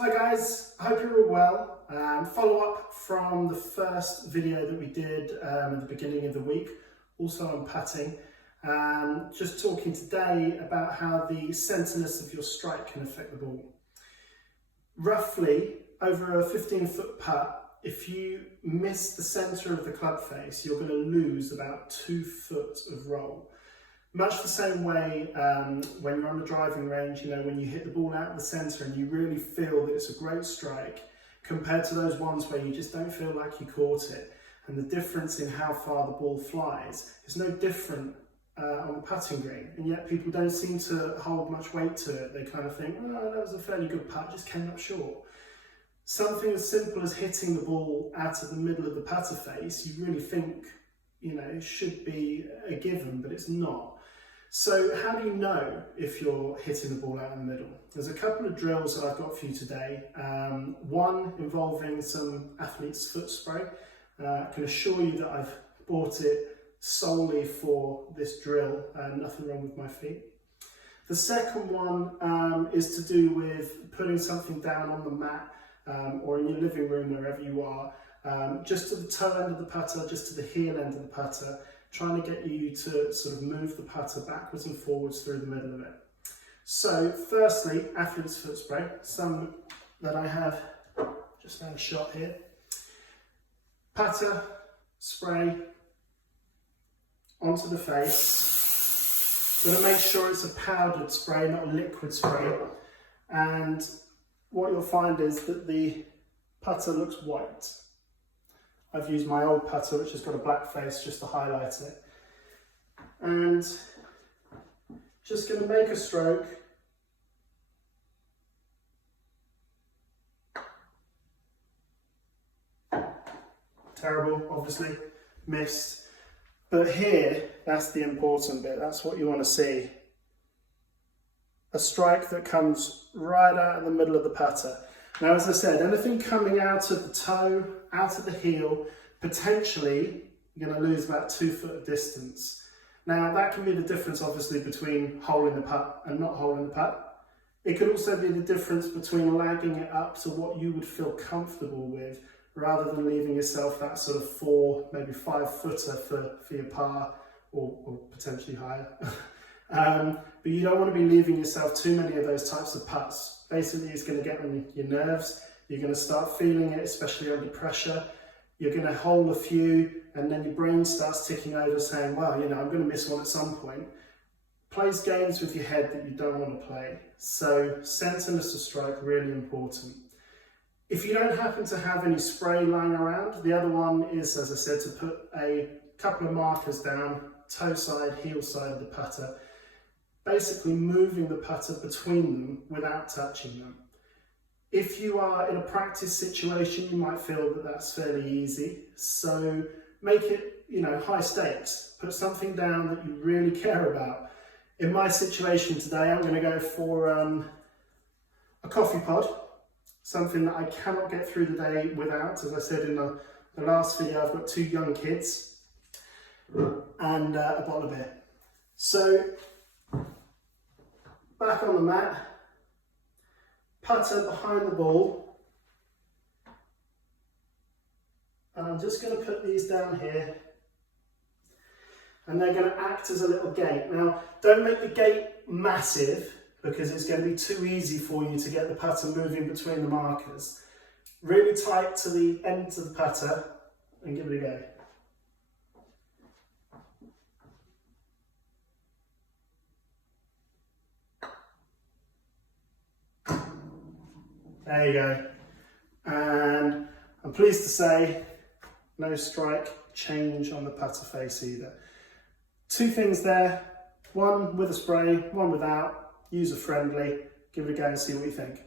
Hi guys, I hope you're all well. Follow up from the first video that we did at the beginning of the week, also on putting. Just talking today about how the centerness of your strike can affect the ball. Roughly, over a 15-foot putt, if you miss the center of the club face, you're going to lose about 2 foot of roll. Much the same way when you're on the driving range, you know, when you hit the ball out of the centre and you really feel that it's a great strike, compared to those ones where you just don't feel like you caught it. And the difference in how far the ball flies is no different on the putting green. And yet people don't seem to hold much weight to it. They kind of think, oh, that was a fairly good putt, just came up short. Something as simple as hitting the ball out of the middle of the putter face, you really think, you know, it should be a given, but it's not. So how do you know if you're hitting the ball out in the middle? There's a couple of drills that I've got for you today. One involving some athlete's foot spray. I can assure you that I've bought it solely for this drill, nothing wrong with my feet. The second one is to do with putting something down on the mat or in your living room, wherever you are, just to the toe end of the putter, just to the heel end of the putter, trying to get you to sort of move the putter backwards and forwards through the middle of it. So firstly, athlete's foot spray, some that I have just had a shot here. Putter, spray, onto the face. Got to make sure it's a powdered spray, not a liquid spray. And what you'll find is that the putter looks white. I've used my old putter, which has got a black face, just to highlight it. And just going to make a stroke. Terrible, obviously, missed. But here, that's the important bit. That's what you want to see. A strike that comes right out of the middle of the putter. Now, as I said, anything coming out of the toe, out of the heel, potentially you're going to lose about 2 foot of distance. Now, that can be the difference, obviously, between holding the putt and not holding the putt. It could also be the difference between lagging it up to what you would feel comfortable with, rather than leaving yourself that sort of 4, maybe 5 footer for your par, or potentially higher. But you don't want to be leaving yourself too many of those types of putts. Basically, it's going to get on your nerves. You're going to start feeling it, especially under pressure. You're going to hold a few, and then your brain starts ticking over saying, well, you know, I'm going to miss one at some point. Plays games with your head that you don't want to play. So centerness of strike, really important. If you don't happen to have any spray lying around, the other one is, as I said, to put a couple of markers down, toe side, heel side of the putter, basically moving the putter between them without touching them. If you are in a practice situation, you might feel that that's fairly easy. So make it, you know, high stakes. Put something down that you really care about. In my situation today, I'm going to go for a coffee pod, something that I cannot get through the day without. As I said in the last video, I've got 2 young kids and a bottle of beer. So back on the mat, putter behind the ball, and I'm just going to put these down here, and they're going to act as a little gate. Now, don't make the gate massive, because it's going to be too easy for you to get the putter moving between the markers. Really tight to the ends of the putter, and give it a go. There you go. And I'm pleased to say, no strike change on the putter face either. 2 things there, one with a spray, one without. User friendly. Give it a go and see what you think.